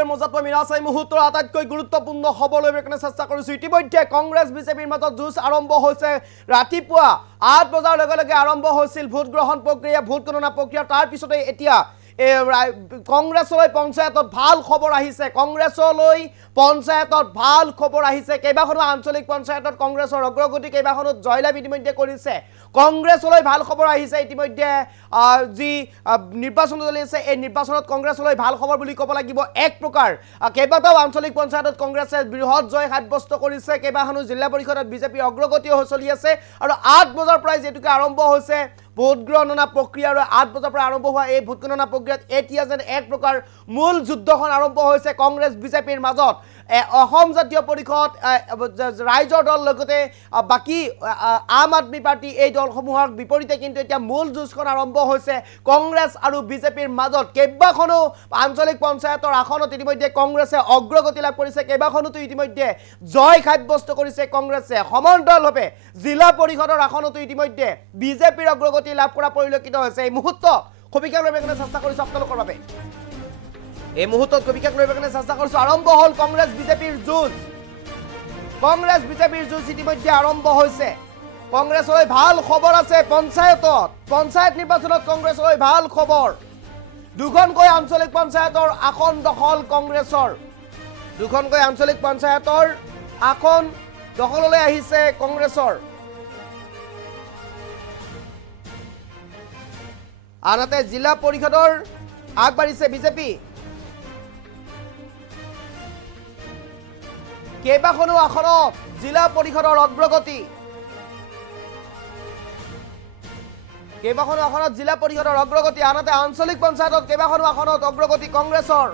update মজাত মই Minas এই মুহূৰ্তৰ আটাইতকৈ গুৰুত্বপূৰ্ণ খবৰ লৈ কাৰণে চেষ্টা কৰিছো ইতিমধ্যে কংগ্ৰেছ বিজেপিৰ মাজত যুঁজ আৰম্ভ হৈছে ৰাতিপুৱা 8 বজাৰ লগে লগে আৰম্ভ হৈছিল ভোট গ্ৰহণ প্ৰক্ৰিয়া ভোট গণনা প্ৰক্ৰিয়া তাৰ পিছতে এতিয়া কংগ্ৰেছলৈ পঞ্চায়তত ভাল খবৰ আহিছে কংগ্ৰেছলৈ পঞ্চায়তত ভাল খবৰ আহিছে কেইবাখনো আঞ্চলিক পঞ্চায়তত কংগ্ৰেছৰ অগ্ৰগতি কেইবাখনো জয়লাভ ইতিমধ্যে কৰিছে কংগ্ৰেছলৈ ভাল খবৰ আহিছে ইতিমধ্যে যি নিৰ্বাচন চলি আছে এই নিৰ্বাচনত কংগ্ৰেছলৈ ভাল খবৰ বুলি ক'ব লাগিব এক প্ৰকাৰ কেইবাটাও আঞ্চলিক পঞ্চায়তত কংগ্ৰেছে বৃহৎ জয় সাব্যস্ত কৰিছে কেইবাখনো জিলা পৰিষদত বিজেপিৰ অগ্ৰগতি চলি আছে আৰু 8 বজাৰ পৰা যেতুকে আৰম্ভ হৈছে ভোট গণনা প্ৰক্ৰিয়া আৰু 8 বজাৰ পৰা আৰম্ভ হোৱা এই ভোট গণনা প্ৰক্ৰিয়াত এতিয়া যেন এক প্ৰকাৰ মূল যুদ্ধখন আৰম্ভ হৈছে কংগ্ৰেছ বিজেপিৰ মাজত অসম জাতীয় পৰিষদ ৰাইজৰ দল লগতে বাকি আম আদমি পাৰ্টি এই দলসমূহৰ বিপৰীতে কিন্তু এতিয়া মূল যুঁজখন আৰম্ভ হৈছে কংগ্ৰেছ আৰু বিজেপিৰ মাজত কেইবাখনো আঞ্চলিক পঞ্চায়তৰ আসনত ইতিমধ্যে কংগ্ৰেছে অগ্ৰগতি লাভ কৰিছে কেইবাখনোতো ইতিমধ্যে জয় সাব্যস্ত কৰিছে কংগ্ৰেছে সমান্তৰালভাৱে জিলা পৰিষদৰ আসনতো ইতিমধ্যে বিজেপিৰ অগ্ৰগতি লাভ কৰা পৰিলক্ষিত হৈছে এই মুহূৰ্ত কবিকাক লৈ কাৰণে চেষ্টা কৰিছো আপোনালোকৰ বাবে এই মুহূৰ্তত কবিকাক লৈ কাৰণে চেষ্টা কৰিছো আৰম্ভ হল কংগ্ৰেছ বিজেপিৰ যুঁজ ইতিমধ্যে আৰম্ভ হৈছে কংগ্ৰেছলৈ ভাল খবৰ আছে পঞ্চায়ত নিৰ্বাচনত কংগ্ৰেছলৈ ভাল খবৰ দুখনকৈ আঞ্চলিক পঞ্চায়তৰ আসন দখল কংগ্ৰেছৰ দুখনকৈ আঞ্চলিক পঞ্চায়তৰ আসন দখললৈ আহিছে কংগ্ৰেছৰ আনহাতে জিলা পৰিষদৰ আগবাঢ়িছে বিজেপি কেইবাখনো আসনত জিলা পৰিষদৰ অগ্ৰগতি আনহাতে আঞ্চলিক পঞ্চায়তত কেইবাখনো আসনত অগ্ৰগতি কংগ্ৰেছৰ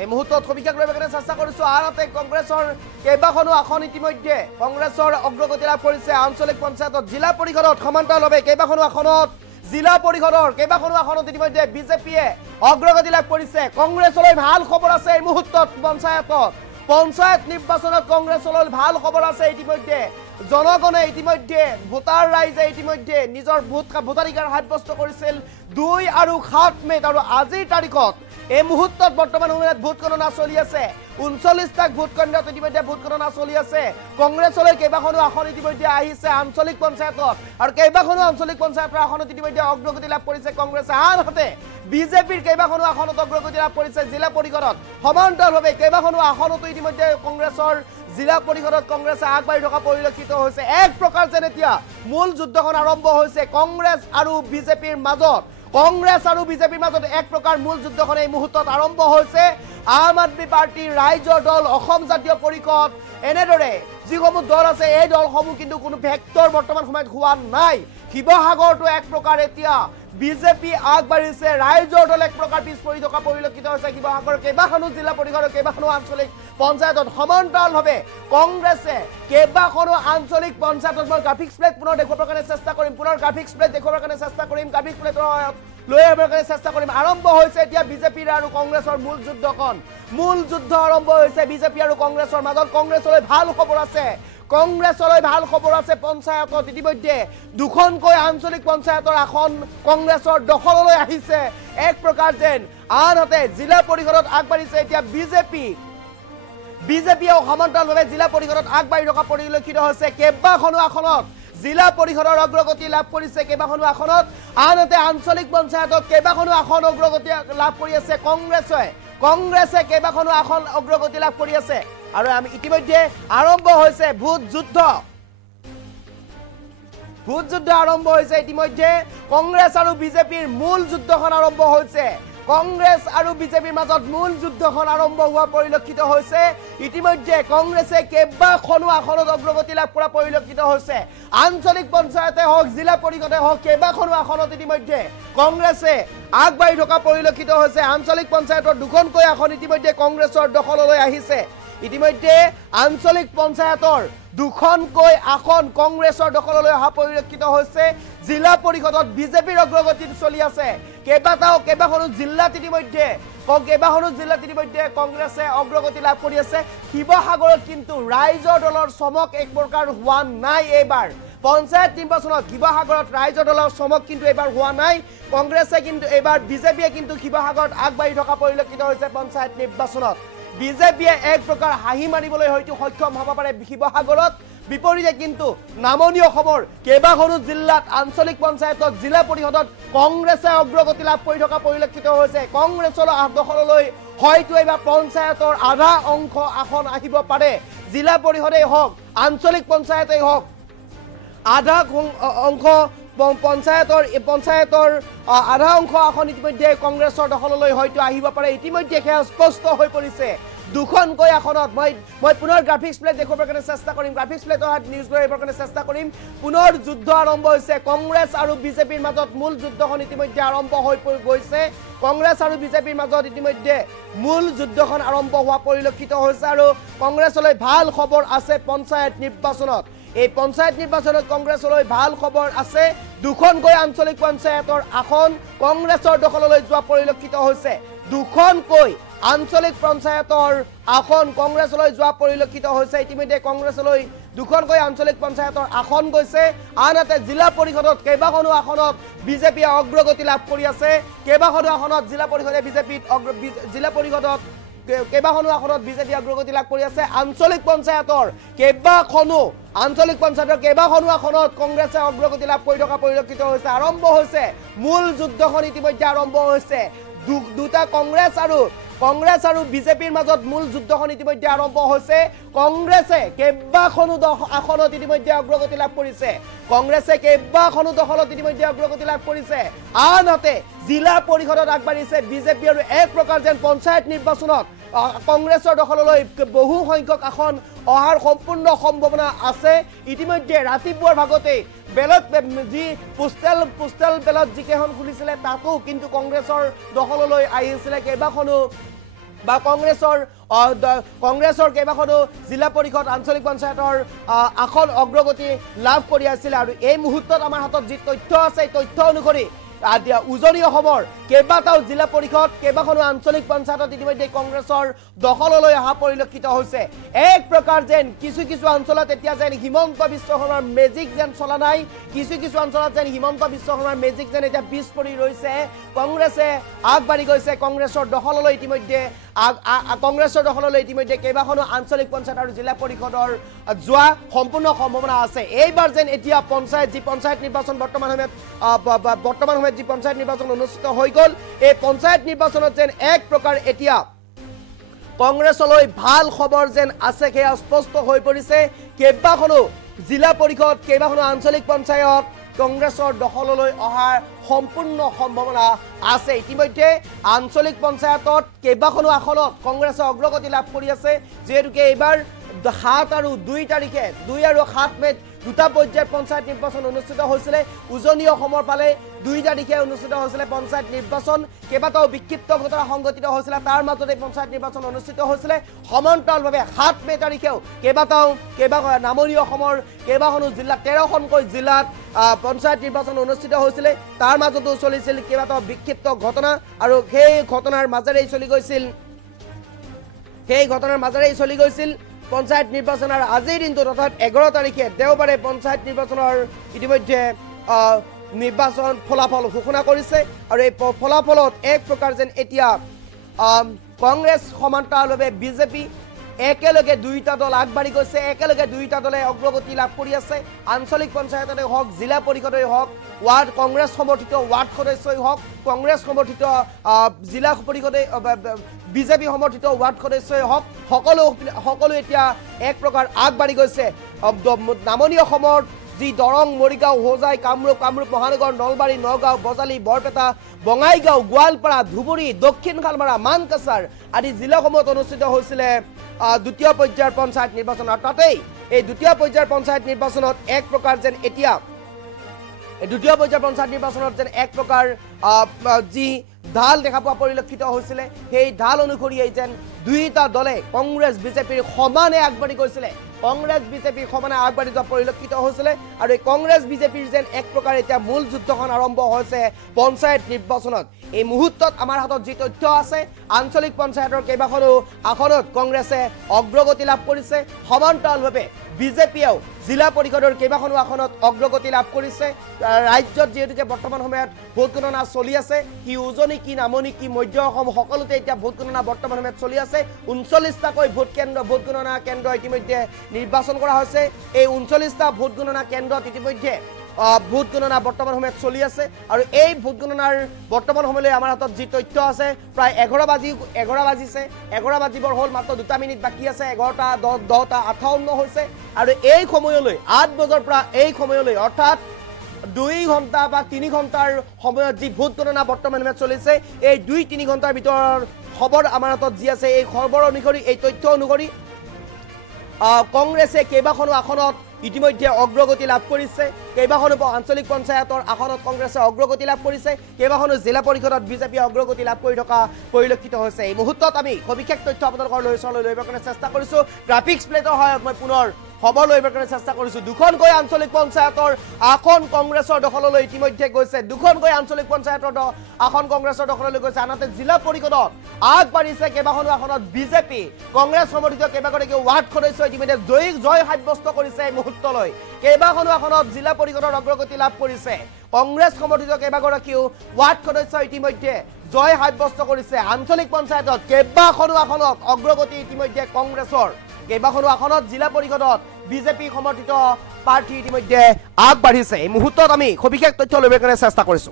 এই মুহূৰ্তত কবিকাক লৈ কাৰণে চেষ্টা কৰিছো আনহাতে কংগ্ৰেছৰ কেইবাখনো আসন ইতিমধ্যে কংগ্ৰেছৰ অগ্ৰগতি লাভ কৰিছে আঞ্চলিক পঞ্চায়তত জিলা পৰিষদত সমান্তৰালভাৱে কেইবাখনো আসনত জিলা পৰিষদৰ কেইবাখনো আসনত ইতিমধ্যে বিজেপিয়ে অগ্ৰগতি লাভ কৰিছে কংগ্ৰেছলৈ ভাল খবৰ আছে এই মুহূৰ্তত পঞ্চায়ত নিৰ্বাচনত কংগ্ৰেছলৈ ভাল খবৰ আছে ইতিমধ্যে জনগণে ইতিমধ্যে ভোটাৰ ৰাইজে ইতিমধ্যে নিজৰ ভোটাধিকাৰ সাব্যস্ত কৰিছিল 2 আৰু 7 মেত আৰু আজিৰ তাৰিখত এই মুহূৰ্তত বৰ্তমান সময়ত ভোট গণনা চলি আছে 39টা ভোট কেন্দ্ৰত ইতিমধ্যে ভোট গণনা চলি আছে কংগ্ৰেছলৈ কেইবাখনো আসন ইতিমধ্যে আহিছে আঞ্চলিক পঞ্চায়তত আৰু কেইবাখনো আঞ্চলিক পঞ্চায়তৰ আসনত ইতিমধ্যে অগ্ৰগতি লাভ কৰিছে কংগ্ৰেছে আনহাতে বিজেপিৰ কেইবাখনো আসনত অগ্ৰগতি লাভ কৰিছে জিলা পৰিষদত সমান্তৰালভাৱে কেইবাখনো আসনতো ইতিমধ্যে কংগ্ৰেছৰ জিলা পৰিষদত কংগ্ৰেছে আগবাঢ়ি থকা পৰিলক্ষিত হৈছে এক প্ৰকাৰ যেন এতিয়া মূল যুদ্ধখন আৰম্ভ হৈছে কংগ্ৰেছ আৰু বিজেপিৰ মাজত এক প্ৰকাৰ মূল যুদ্ধখন এই মুহূৰ্তত আৰম্ভ হৈছে আম আদমি পাৰ্টি ৰাইজৰ দল অসম জাতীয় পৰিষদ এনেদৰে যিসমূহ দল আছে এই দলসমূহ কিন্তু কোনো ভেক্টৰ বৰ্তমান সময়ত হোৱা নাই শিৱসাগৰটো এক প্ৰকাৰ এতিয়া বিজেপি আগবাঢ়িছে ৰাইজৰ দল এক প্ৰকাৰ পিছ পৰি থকা পৰিলক্ষিত হৈছে শিৱসাগৰৰ কেইবাখনো জিলা পৰিষদৰ কেইবাখনো আঞ্চলিক পঞ্চায়তত সমান্তৰালভাৱে কংগ্ৰেছে কেইবাখনো আঞ্চলিক পঞ্চায়তত মই গ্ৰাফিক্স প্লেট পুনৰ দেখুৱাবৰ কাৰণে চেষ্টা কৰিম আৰম্ভ হৈছে এতিয়া বিজেপিৰ আৰু কংগ্ৰেছৰ মূল যুদ্ধ আৰম্ভ হৈছে বিজেপি আৰু কংগ্ৰেছৰ মাজত কংগ্ৰেছলৈ ভাল খবৰ আছে পঞ্চায়তত ইতিমধ্যে দুখনকৈ আঞ্চলিক পঞ্চায়তৰ আসন কংগ্ৰেছৰ দখললৈ আহিছে এক প্ৰকাৰ যেন আনহাতে জিলা পৰিষদত আগবাঢ়িছে এতিয়া বিজেপিয়েও সমান্তৰালভাৱে জিলা পৰিষদত আগবাঢ়ি থকা পৰিলক্ষিত হৈছে কেইবাখনো আসনত জিলা পৰিষদৰ অগ্ৰগতি লাভ কৰিছে কেইবাখনো আসনত আনহাতে আঞ্চলিক পঞ্চায়তত কেইবাখনো আসন অগ্ৰগতি লাভ কৰি আছে কংগ্ৰেছে কেইবাখনো আসন অগ্ৰগতি লাভ কৰি আছে আৰু আমি ইতিমধ্যে আৰম্ভ হৈছে ভোট যুদ্ধ আৰম্ভ হৈছে ইতিমধ্যে কংগ্ৰেছ আৰু বিজেপিৰ মূল যুদ্ধখন আৰম্ভ হৈছে কংগ্ৰেছ আৰু বিজেপিৰ মাজত মূল যুদ্ধখন আৰম্ভ হোৱা পৰিলক্ষিত হৈছে ইতিমধ্যে কংগ্ৰেছে কেইবাখনো আসনত অগ্ৰগতি লাভ কৰা পৰিলক্ষিত হৈছে আঞ্চলিক পঞ্চায়তে হওক জিলা পৰিষদে হওক কেইবাখনো আসনত ইতিমধ্যে কংগ্ৰেছে আগবাঢ়ি থকা পৰিলক্ষিত হৈছে আঞ্চলিক পঞ্চায়তৰ দুখনকৈ আসন ইতিমধ্যে কংগ্ৰেছৰ দখললৈ আহিছে ইতিমধ্যে আঞ্চলিক পঞ্চায়তৰ দুখনকৈ আসন কংগ্ৰেছৰ দখললৈ অহা পৰিলক্ষিত হৈছে জিলা পৰিষদত বিজেপিৰ অগ্ৰগতি চলি আছে কেইবাখনো জিলাত ইতিমধ্যে কংগ্ৰেছে অগ্ৰগতি লাভ কৰি আছে শিৱসাগৰত কিন্তু ৰাইজৰ দলৰ চমক এক প্ৰকাৰ হোৱা নাই এইবাৰ পঞ্চায়ত নিৰ্বাচনত শিৱসাগৰত ৰাইজৰ দলৰ চমক কিন্তু এবাৰ হোৱা নাই কংগ্ৰেছে কিন্তু এবাৰ বিজেপিয়ে কিন্তু শিৱসাগৰত আগবাঢ়ি থকা পৰিলক্ষিত হৈছে পঞ্চায়ত নিৰ্বাচনত বিজেপিয়ে এক প্ৰকাৰ হাঁহি মাৰিবলৈ হয়তো সক্ষম হ'ব পাৰে শিৱসাগৰত বিপৰীতে কিন্তু নামনি অসমৰ কেইবাখনো জিলাত আঞ্চলিক পঞ্চায়তত জিলা পৰিষদত কংগ্ৰেছে অগ্ৰগতি লাভ কৰি থকা পৰিলক্ষিত হৈছে কংগ্ৰেছৰ দখললৈ হয়তো এবাৰ পঞ্চায়তৰ আধা অংশ আসন আহিব পাৰে জিলা পৰিষদেই হওক আঞ্চলিক পঞ্চায়তেই হওক আধা অংশ পঞ্চায়তৰ আধা অংশ আসন ইতিমধ্যে কংগ্ৰেছৰ দখললৈ হয়তো আহিব পাৰে ইতিমধ্যে সেয়া স্পষ্ট হৈ পৰিছে দুখনকৈ আসনত মই পুনৰ গ্ৰাফিক্স প্লে দেখুৱাবৰ কাৰণে চেষ্টা কৰিম গ্ৰাফিক্স প্লে নিউজ লৈ আহিবৰ কাৰণে চেষ্টা কৰিম পুনৰ যুদ্ধ আৰম্ভ হৈছে কংগ্ৰেছ আৰু বিজেপিৰ মাজত মূল যুদ্ধখন ইতিমধ্যে আৰম্ভ হৈ গৈছে কংগ্ৰেছ আৰু বিজেপিৰ মাজত ইতিমধ্যে মূল যুদ্ধখন আৰম্ভ হোৱা পৰিলক্ষিত হৈছে আৰু কংগ্ৰেছলৈ ভাল খবৰ আছে পঞ্চায়ত নিৰ্বাচনত এই পঞ্চায়ত নিৰ্বাচনত কংগ্ৰেছলৈ ভাল খবৰ আছে দুখনকৈ আঞ্চলিক পঞ্চায়তৰ আসন কংগ্ৰেছৰ দখললৈ যোৱা পৰিলক্ষিত হৈছে দুখনকৈ আঞ্চলিক পঞ্চায়তৰ আসন কংগ্ৰেছলৈ যোৱা পৰিলক্ষিত হৈছে ইতিমধ্যে কংগ্ৰেছলৈ দুখনকৈ আঞ্চলিক পঞ্চায়তৰ আসন গৈছে আনহাতে জিলা পৰিষদত কেইবাখনো আসনত বিজেপিয়ে অগ্ৰগতি লাভ কৰি আছে কেইবাখনো আসনত জিলা পৰিষদে জিলা পৰিষদত কেইবাখনো আসনত বিজেপি অগ্ৰগতি লাভ কৰি আছে আঞ্চলিক পঞ্চায়তৰ কেইবাখনো আসনত কংগ্ৰেছে অগ্ৰগতি লাভ কৰি থকা পৰিলক্ষিত হৈছে আৰম্ভ হৈছে মূল যুদ্ধখন ইতিমধ্যে আৰম্ভ হৈছে দুটা কংগ্ৰেছ আৰু বিজেপিৰ মাজত মূল যুদ্ধখন ইতিমধ্যে আৰম্ভ হৈছে কংগ্ৰেছে কেইবাখনো আসনত ইতিমধ্যে অগ্ৰগতি লাভ কৰিছে কংগ্ৰেছে কেইবাখনো দখলত ইতিমধ্যে অগ্ৰগতি লাভ কৰিছে আনহাতে জিলা পৰিষদত আগবাঢ়িছে বিজেপি আৰু এক প্ৰকাৰ যেন পঞ্চায়ত নিৰ্বাচনত কংগ্ৰেছৰ দখললৈ বহু সংখ্যক আসন অহাৰ সম্পূৰ্ণ সম্ভাৱনা আছে ইতিমধ্যে ৰাতিপুৱাৰ ভাগতে বেলট যি পোষ্টেল বেলট যিকেইখন খুলিছিলে তাতো কিন্তু কংগ্ৰেছৰ দখললৈ আহিছিলে কেইবাখনো বা কংগ্ৰেছৰ কেইবাখনো জিলা পৰিষদ আঞ্চলিক পঞ্চায়তৰ আসন অগ্ৰগতি লাভ কৰি আছিল আৰু এই মুহূৰ্তত আমাৰ হাতত যি তথ্য আছে এই তথ্য অনুসৰি উজনি অসমৰ কেইবাটাও জিলা পৰিষদ কেইবাখনো আঞ্চলিক পঞ্চায়তত ইতিমধ্যে কংগ্ৰেছৰ দখললৈ অহা পৰিলক্ষিত হৈছে এক প্ৰকাৰ যেন কিছু অঞ্চলত এতিয়া যেন হিমন্ত বিশ্ব শৰ্মাৰ মেজিক যেন চলা নাই কিছু অঞ্চলত যেন হিমন্ত বিশ্ব শৰ্মাৰ মেজিক যেন এতিয়া পিছ পৰি ৰৈছে কংগ্ৰেছে আগবাঢ়ি গৈছে কংগ্ৰেছৰ দখললৈ ইতিমধ্যে কেইবাখনো আঞ্চলিক পঞ্চায়ত আৰু জিলা পৰিষদৰ যোৱা সম্পূৰ্ণ সম্ভাৱনা আছে এইবাৰ যেন এতিয়া পঞ্চায়ত নিৰ্বাচন বৰ্তমান সময়ত যি পঞ্চায়ত নিৰ্বাচন অনুষ্ঠিত হৈ গ'ল এই পঞ্চায়ত নিৰ্বাচনত যেন এক প্ৰকাৰ এতিয়া কংগ্ৰেছলৈ ভাল খবৰ যেন আছে সেয়া স্পষ্ট হৈ পৰিছে কেইবাখনো জিলা পৰিষদ কেইবাখনো আঞ্চলিক পঞ্চায়ত কংগ্ৰেছৰ দখললৈ অহাৰ সম্পূৰ্ণ সম্ভাৱনা আছে ইতিমধ্যে আঞ্চলিক পঞ্চায়তত কেইবাখনো আসনত কংগ্ৰেছে অগ্ৰগতি লাভ কৰি আছে যেহেতুকে এইবাৰ 7 আৰু 2 তাৰিখে 2 আৰু 7 মেত দুটা পৰ্যায়ত পঞ্চায়ত নিৰ্বাচন অনুষ্ঠিত হৈছিলে উজনি অসমৰ ফালে 2 তাৰিখে অনুষ্ঠিত হৈছিলে পঞ্চায়ত নিৰ্বাচন কেইবাটাও বিক্ষিপ্ত ঘটনা সংঘটিত হৈছিলে তাৰ মাজতে পঞ্চায়ত নিৰ্বাচন অনুষ্ঠিত হৈছিলে সমান্তৰালভাৱে 7 মে তাৰিখেও কেইবাটাও নামনি অসমৰ কেইবাখনো জিলাত 13খনকৈ জিলাত পঞ্চায়ত নিৰ্বাচন অনুষ্ঠিত হৈছিলে তাৰ মাজতো চলিছিল কেইবাটাও বিক্ষিপ্ত ঘটনা আৰু সেই ঘটনাৰ মাজেৰেই চলি গৈছিল পঞ্চায়ত নিৰ্বাচনৰ আজিৰ দিনটোত অৰ্থাৎ 11 তাৰিখে দেওবাৰে পঞ্চায়ত নিৰ্বাচনৰ ইতিমধ্যে নিৰ্বাচন ফলাফল ঘোষণা কৰিছে আৰু এই ফলাফলত এক প্ৰকাৰ যেন এতিয়া কংগ্ৰেছ সমান্তৰালভাৱে বিজেপি একেলগে দুইটা দল আগবাঢ়ি গৈছে একেলগে দুইটা দলে অগ্ৰগতি লাভ কৰি আছে আঞ্চলিক পঞ্চায়ততে হওক জিলা পৰিষদে হওক ওয়াৰ্ড কংগ্ৰেস সমৰ্থিত ওয়াৰ্ড সদস্যই হওক কংগ্ৰেস সমৰ্থিত জিলা পৰিষদে বিজেপি সমৰ্থিত ওয়াৰ্ড সদস্যই হওক সকলো এতিয়া এক প্ৰকাৰ আগবাঢ়ি গৈছে নামনি অসমৰ যি দৰং মৰিগাঁও হোজাই কামৰূপ মহানগৰ নলবাৰী নগাঁও বজালী বৰপেটা বঙাইগাঁও গোৱালপাৰা ধুবুৰী দক্ষিণ খালমাৰা মানকাছাৰ আদি জিলাসমূহত অনুষ্ঠিত হৈছিলে দ্বিতীয় পৰ্যায়ৰ পঞ্চায়ত নিৰ্বাচন আৰু তাতেই এই দ্বিতীয় পৰ্যায়ৰ পঞ্চায়ত নিৰ্বাচনত এক প্ৰকাৰ যেন এতিয়া দ্বিতীয় পৰ্যায়ৰ পঞ্চায়ত নিৰ্বাচনত যেন এক প্ৰকাৰ যি ঢাল দেখা পোৱা পৰিলক্ষিত হৈছিলে সেই ঢাল অনুসৰি যেন দুইটা দলে কংগ্ৰেছ বিজেপিৰ সমানে আগবাঢ়ি গৈছিলে কংগ্ৰেছ বিজেপিৰ সমানে আগবাঢ়ি যোৱা পৰিলক্ষিত হৈছিলে আৰু এই কংগ্ৰেছ বিজেপিৰ যেন এক প্ৰকাৰ এতিয়া মূল যুদ্ধখন আৰম্ভ হৈছে পঞ্চায়ত নিৰ্বাচনত এই মুহূৰ্তত আমাৰ হাতত যি তথ্য আছে আঞ্চলিক পঞ্চায়তৰ কেইবাখনো আসনত কংগ্ৰেছে অগ্ৰগতি লাভ কৰিছে সমান্তৰালভাৱে বিজেপিয়েও জিলা পৰিষদৰ কেইবাখনো আসনত অগ্ৰগতি লাভ কৰিছে ৰাজ্যত যেহেতুকে বৰ্তমান সময়ত ভোট গণনা চলি আছে কি উজনি কি নামনি কি মধ্য অসম সকলোতে এতিয়া ভোট গণনা বৰ্তমান সময়ত চলি আছে 39টাকৈ ভোট গণনা কেন্দ্ৰ ইতিমধ্যে নিৰ্বাচন কৰা হৈছে এই 39টা ভোট গণনা কেন্দ্ৰত ইতিমধ্যে ভোট গণনা বৰ্তমান সময়ত চলি আছে আৰু এই ভোট গণনাৰ বৰ্তমান সময়লৈ আমাৰ হাতত যি তথ্য আছে প্ৰায় 11 বাজিছে 11 বাজিবৰ হ'ল মাত্ৰ 2 মিনিট বাকি আছে 11টা 10টা 58 হৈছে আৰু এই সময়লৈ 8 বজাৰ পৰা এই সময়লৈ অৰ্থাৎ 2 ঘণ্টা বা 3 ঘণ্টাৰ সময়ত যি ভোট গণনা বৰ্তমান সময়ত চলিছে এই 2-3 ঘণ্টাৰ ভিতৰৰ খবৰ আমাৰ হাতত যি আছে এই খবৰ অনুসৰি এই তথ্য অনুসৰি কংগ্ৰেছে কেইবাখনো আসনত ইতিমধ্যে অগ্ৰগতি লাভ কৰিছে কেইবাখনো আঞ্চলিক পঞ্চায়তৰ আসনত কংগ্ৰেছে অগ্ৰগতি লাভ কৰিছে কেইবাখনো জিলা পৰিষদত বিজেপি অগ্ৰগতি লাভ কৰি থকা পৰিলক্ষিত হৈছে এই মুহূৰ্তত আমি সবিশেষ তথ্য আপোনালোকৰ লৈ কাৰণে চেষ্টা কৰিছো গ্ৰাফিক্স প্লেটৰ সহায়ত মই পুনৰ খবৰ লৈবৰ কাৰণে চেষ্টা কৰিছো দুখনকৈ আঞ্চলিক পঞ্চায়তৰ আসন কংগ্ৰেছৰ দখললৈ ইতিমধ্যে গৈছে দুখনকৈ আঞ্চলিক পঞ্চায়তৰ আসন কংগ্ৰেছৰ দখললৈ গৈছে আনহাতে জিলা পৰিষদত আগবাঢ়িছে কেইবাখনো আসনত বিজেপি কংগ্ৰেছ সমৰ্থিত কেইবাগৰাকী ৱাৰ্ড সদস্য ইতিমধ্যে জয় সাব্যস্ত কৰিছে এই মুহূৰ্তলৈ কেইবাখনো আসনত জিলা পৰিষদৰ অগ্ৰগতি লাভ কৰিছে কংগ্ৰেছ সমৰ্থিত কেইবাগৰাকীও ৱাৰ্ড সদস্য ইতিমধ্যে জয় সাব্যস্ত কৰিছে আঞ্চলিক পঞ্চায়তত কেইবাখনো আসনত অগ্ৰগতি ইতিমধ্যে কংগ্ৰেছৰ কেইবাখনো আসনত জিলা পৰিষদত বিজেপি সমৰ্থিত প্ৰাৰ্থী ইতিমধ্যে আগবাঢ়িছে এই মুহূৰ্তত আমি সবিশেষ তথ্য ল'বৰ কাৰণে চেষ্টা কৰিছো